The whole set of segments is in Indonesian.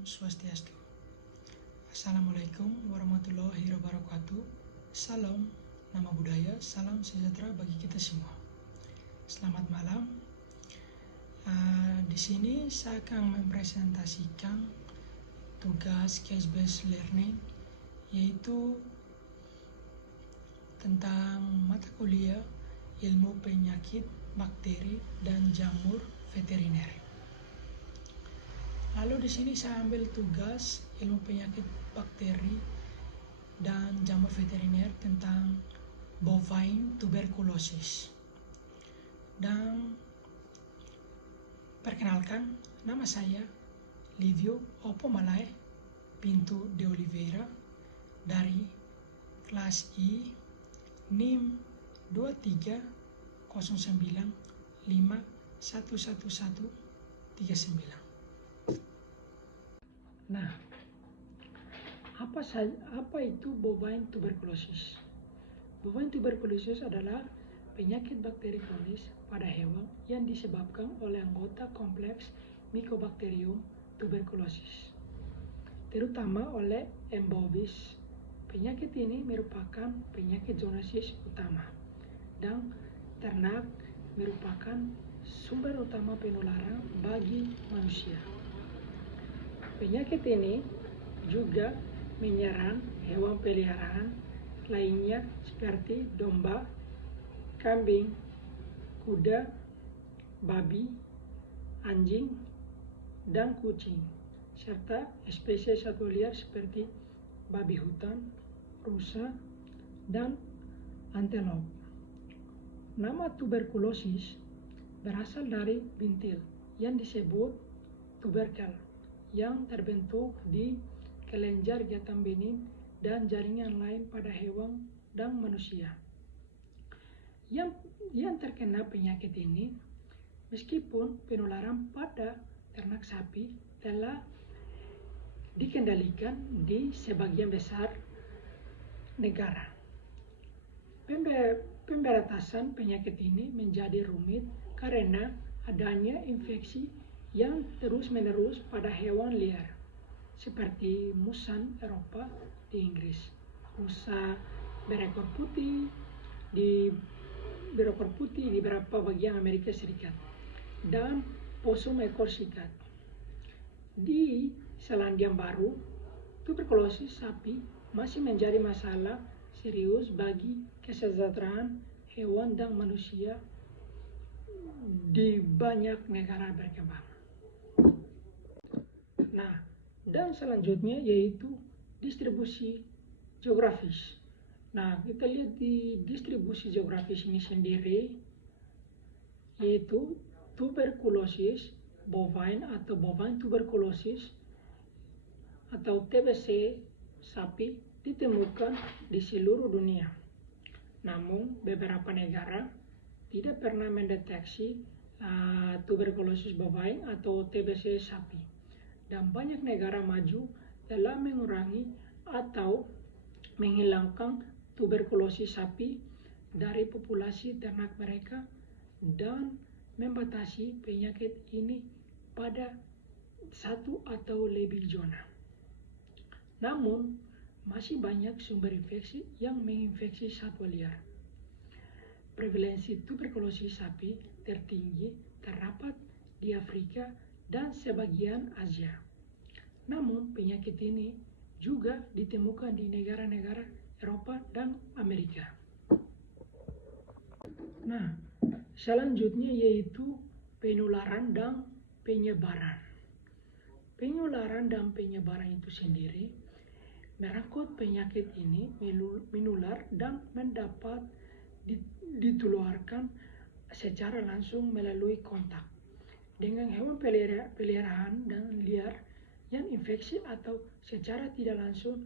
Om Swastiastu. Assalamualaikum warahmatullahi wabarakatuh. Salam, nama budaya, salam sejahtera bagi kita semua. Selamat malam. Di sini saya akan mempresentasikan tugas case-based learning, yaitu tentang mata kuliah ilmu penyakit, bakteri, dan jamur veteriner. Lalu di sini saya ambil tugas ilmu penyakit bakteri dan jamur veteriner tentang bovine tuberculosis. Dan perkenalkan, nama saya Livio Opomalae Pinto de Oliveira dari kelas I NIM 2309511139. Nah, apa itu bovine tuberculosis? Bovine tuberculosis adalah penyakit bakteri kronis pada hewan yang disebabkan oleh anggota kompleks Mycobacterium tuberculosis, terutama oleh M. bovis. Penyakit ini merupakan penyakit zoonosis utama, dan ternak merupakan sumber utama penularan bagi manusia. Penyakit ini juga menyerang hewan peliharaan lainnya seperti domba, kambing, kuda, babi, anjing, dan kucing, serta spesies satwa liar seperti babi hutan, rusa, dan antelop. Nama tuberkulosis berasal dari bintil yang disebut tuberkel, yang terbentuk di kelenjar gatam bening dan jaringan lain pada hewan dan manusia. Yang terkena penyakit ini, meskipun penularan pada ternak sapi telah dikendalikan di sebagian besar negara, pemberantasan penyakit ini menjadi rumit karena adanya infeksi yang terus-menerus pada hewan liar, seperti musang Eropa di Inggris, rusa berekor putih di beberapa bagian Amerika Serikat, dan possum ekor sikat. Di Selandia Baru, tuberkulosis sapi masih menjadi masalah serius bagi kesejahteraan hewan dan manusia di banyak negara berkembang. Nah, dan selanjutnya yaitu distribusi geografis. Nah, kita lihat di distribusi geografis ini sendiri, yaitu tuberkulosis bovine atau bovine tuberculosis atau TBC sapi ditemukan di seluruh dunia. Namun, beberapa negara tidak pernah mendeteksi tuberkulosis bovine atau TBC sapi. Dan banyak negara maju telah mengurangi atau menghilangkan tuberkulosis sapi dari populasi ternak mereka dan membatasi penyakit ini pada satu atau lebih zona. Namun, masih banyak sumber infeksi yang menginfeksi satwa liar. Prevalensi tuberkulosis sapi tertinggi terdapat di Afrika dan sebagian Asia. Namun, penyakit ini juga ditemukan di negara-negara Eropa dan Amerika. Nah, selanjutnya yaitu penularan dan penyebaran. Penularan dan penyebaran itu sendiri merangkut penyakit ini menular dan mendapat ditularkan secara langsung melalui kontak dengan hewan peliharaan dan liar yang infeksi atau secara tidak langsung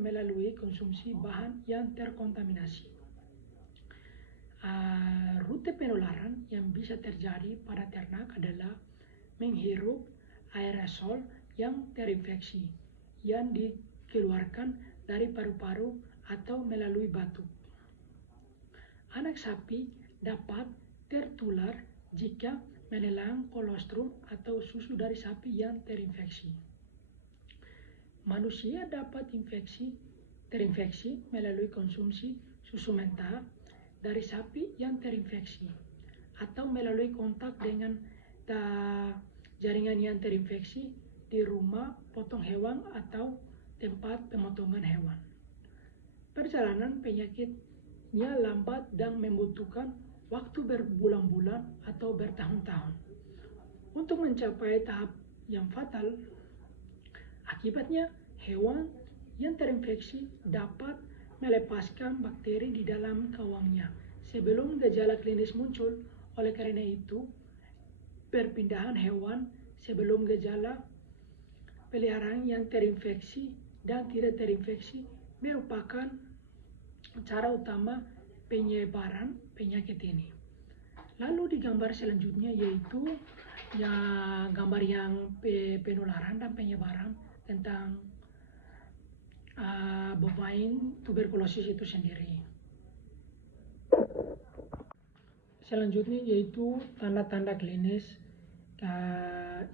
melalui konsumsi bahan yang terkontaminasi. Rute penularan yang bisa terjadi pada ternak adalah menghirup aerosol yang terinfeksi yang dikeluarkan dari paru-paru atau melalui batuk. Anak sapi dapat tertular jika menelan kolostrum atau susu dari sapi yang terinfeksi. Manusia dapat terinfeksi melalui konsumsi susu mentah dari sapi yang terinfeksi atau melalui kontak dengan jaringan yang terinfeksi di rumah potong hewan atau tempat pemotongan hewan. Perjalanan penyakitnya lambat dan membutuhkan waktu berbulan-bulan atau bertahun-tahun untuk mencapai tahap yang fatal. Akibatnya, hewan yang terinfeksi dapat melepaskan bakteri di dalam kawangnya sebelum gejala klinis muncul. Oleh karena itu, perpindahan hewan sebelum gejala peliharaan yang terinfeksi dan tidak terinfeksi merupakan cara utama penyebaran penyakit ini. Lalu di gambar selanjutnya yaitu gambar yang penularan dan penyebaran tentang bovine tuberculosis itu sendiri. Selanjutnya yaitu tanda-tanda klinis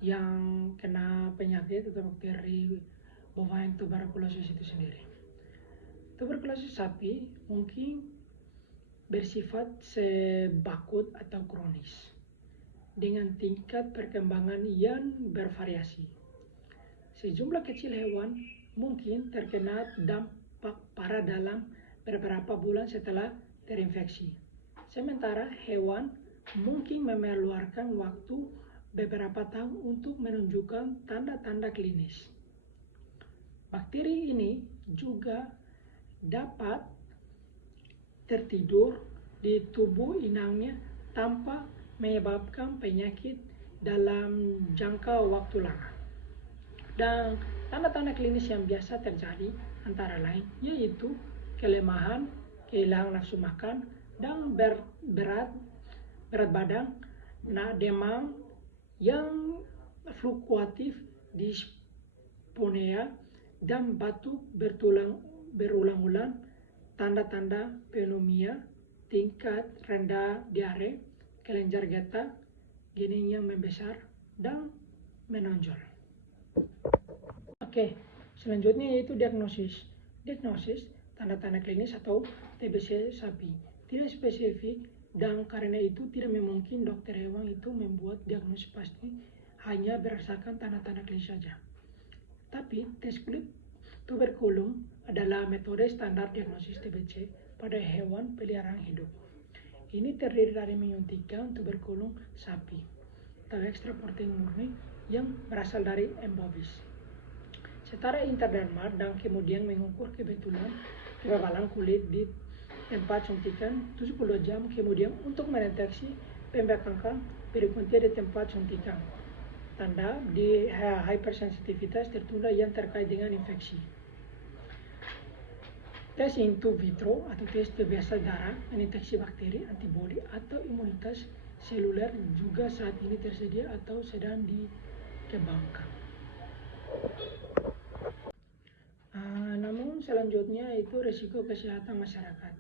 yang kena penyakit atau bakteri bovine tuberculosis itu sendiri. Tuberkulosis sapi mungkin bersifat sebakut atau kronis dengan tingkat perkembangan yang bervariasi. Sejumlah kecil hewan mungkin terkena dampak parah dalam beberapa bulan setelah terinfeksi. Sementara hewan mungkin memerlukan waktu beberapa tahun untuk menunjukkan tanda-tanda klinis. Bakteri ini juga dapat tertidur di tubuh inangnya tanpa menyebabkan penyakit dalam jangka waktu lama. Dan tanda-tanda klinis yang biasa terjadi antara lain yaitu kelemahan, kehilangan nafsu makan, dan berat badan, demam yang fluktuatif, dyspnea, dan batuk berulang-ulang, tanda-tanda pneumonia, tingkat rendah diare, kelenjar getah, janin yang membesar, dan menonjol. Oke, selanjutnya yaitu diagnosis. Diagnosis, tanda-tanda klinis atau TBC sapi. Tidak spesifik dan karena itu tidak memungkinkan dokter hewan itu membuat diagnosis pasti hanya berdasarkan tanda-tanda klinis saja. Tapi tes kulit tuberkulum adalah metode standar diagnosis TBC pada hewan peliharaan hidup. Ini terdiri dari menyuntikkan tuberkulum sapi atau ekstrak protein murni yang berasal dari M. bovis secara intradermal dan kemudian mengukur kekebalan kulit di tempat suntikan 72 jam kemudian untuk mendeteksi pembengkakan peripuntia di tempat suntikan. Tanda di hypersensitivitas tertunda yang terkait dengan infeksi. Tes in vitro atau tes biasa darah mendeteksi bakteri, antibodi, atau imunitas seluler juga saat ini tersedia atau sedang dikembangkan. Namun selanjutnya itu risiko kesehatan masyarakat.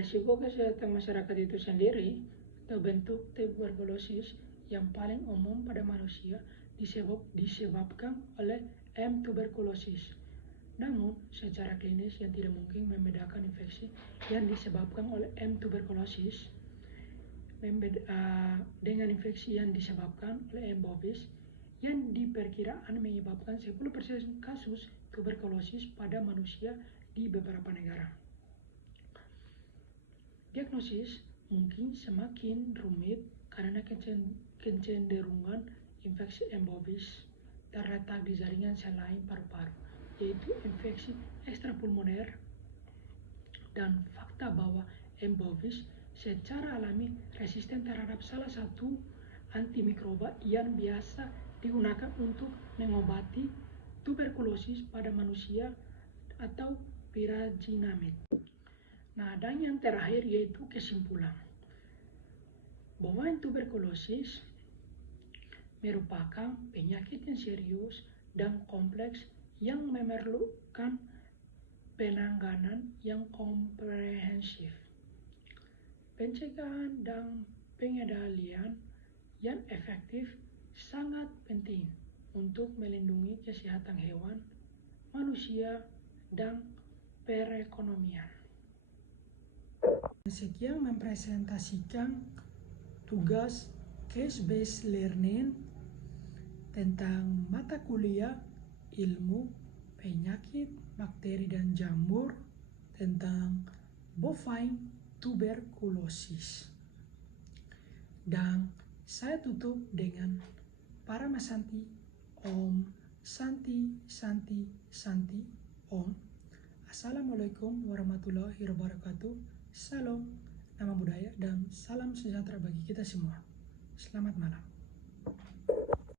Risiko kesehatan masyarakat itu sendiri atau bentuk tuberkulosis yang paling umum pada manusia disebabkan oleh M. tuberculosis. Namun, secara klinis yang tidak mungkin membedakan infeksi yang disebabkan oleh M. tuberculosis dengan infeksi yang disebabkan oleh M. bovis yang diperkirakan menyebabkan 10% kasus tuberkulosis pada manusia di beberapa negara. Diagnosis mungkin semakin rumit karena kecenderungan infeksi M. bovis terletak di jaringan selain paru-paru, yaitu infeksi ekstrapulmoner, dan fakta bahwa M. bovis secara alami resisten terhadap salah satu antimikroba yang biasa digunakan untuk mengobati tuberkulosis pada manusia atau pirazinamid. Dan yang terakhir yaitu kesimpulan. Bovine tuberculosis merupakan penyakit yang serius dan kompleks yang memerlukan penanganan yang komprehensif. Pencegahan dan pengendalian yang efektif sangat penting untuk melindungi kesehatan hewan manusia, dan perekonomian. Sekian mempresentasikan tugas case-based learning tentang mata kuliah ilmu penyakit, bakteri, dan jamur tentang bovine tuberculosis. Dan saya tutup dengan Paramasanti Om Santi Santi Santi Om. Assalamualaikum warahmatullahi wabarakatuh. Salam, nama budaya, dan salam sejahtera bagi kita semua. Selamat malam.